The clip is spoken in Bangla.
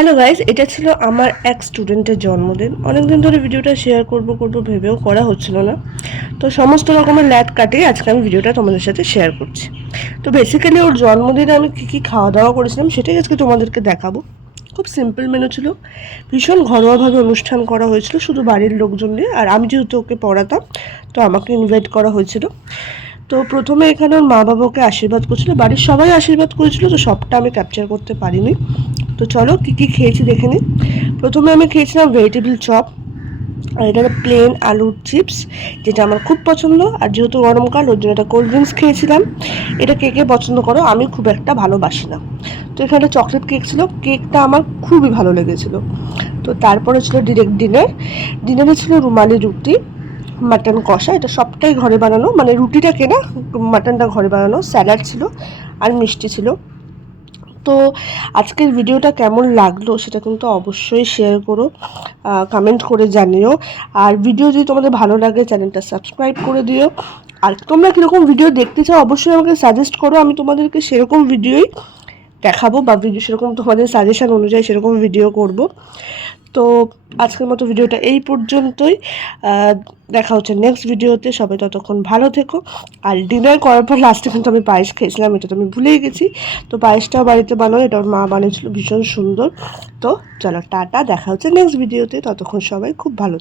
হ্যালো গাইস, এটা ছিল আমার এক স্টুডেন্টের জন্মদিন। অনেকদিন ধরে ভিডিওটা শেয়ার করব ভেবেও করা হচ্ছিল না। তো সমস্ত রকমের ল্যাদ কাটিয়ে আজকে আমি ভিডিওটা তোমাদের সাথে শেয়ার করছি। তো বেসিক্যালি ওর জন্মদিনে আমি কী কী খাওয়া দাওয়া করেছিলাম সেটাই আজকে তোমাদেরকে দেখাবো। খুব সিম্পল মেনু ছিল, ভীষণ ঘরোয়াভাবে অনুষ্ঠান করা হয়েছিল, শুধু বাড়ির লোকজন নিয়ে। আর আমি যেহেতু ওকে পড়াতাম, তো আমাকে ইনভাইট করা হয়েছিল। তো প্রথমে এখানে ওর মা বাবাকে আশীর্বাদ করছিল, বাড়ির সবাই আশীর্বাদ করেছিল, তো সবটা আমি ক্যাপচার করতে পারিনি। তো চলো কী কী খেয়েছি দেখে নিই। প্রথমে আমি খেয়েছিলাম ভেজিটেবল চপ, আর এটা প্লেন আলুর চিপস, যেটা আমার খুব পছন্দ। আর যেহেতু গরমকাল, ওর জন্য একটা কোল্ড ড্রিঙ্কস খেয়েছিলাম। এটা কে কে পছন্দ করো, আমি খুব একটা ভালোবাসি না। তো এখানে চকলেট কেক ছিল, কেকটা আমার খুবই ভালো লেগেছিলো। তো তারপরে ছিল ডিরেক্ট ডিনারে ছিল রুমালি রুটি, মাটন কষা, এটা সবটাই ঘরে বানানো, মানে রুটিটা কেনা, মাটনটা ঘরে বানানো, স্যালাড ছিল আর মিষ্টি ছিল। তো আজকের ভিডিওটা কেমন লাগলো সেটা কিন্তু অবশ্যই শেয়ার করো, কমেন্ট করে জানিও। আর ভিডিও যদি তোমাদের ভালো লাগে চ্যানেলটা সাবস্ক্রাইব করে দিও। আর তোমরা কীরকম ভিডিও দেখতে চাও অবশ্যই আমাকে সাজেস্ট করো, আমি তোমাদেরকে সেরকম ভিডিওই দেখাবো, বা ভিডিও সেরকম তোমাদের সাজেশন অনুযায়ী সেরকম ভিডিও করব। তো আজকের মতো ভিডিওটা এই পর্যন্তই। দেখা হচ্ছে নেক্সট ভিডিওতে। সবাই ততক্ষণ ভালো থেকো। আর ডিনার করার পর লাস্টে কিন্তু আমি পায়েস খেয়েছিলাম, এটা তো আমি ভুলেই গেছি। তো পায়েসটাও বাড়িতে বানানো, এটা ওর মা বানিয়েছিল, ভীষণ সুন্দর। তো চলো টাটা, দেখা হচ্ছে নেক্সট ভিডিওতে। ততক্ষণ সবাই খুব ভালো থেকো।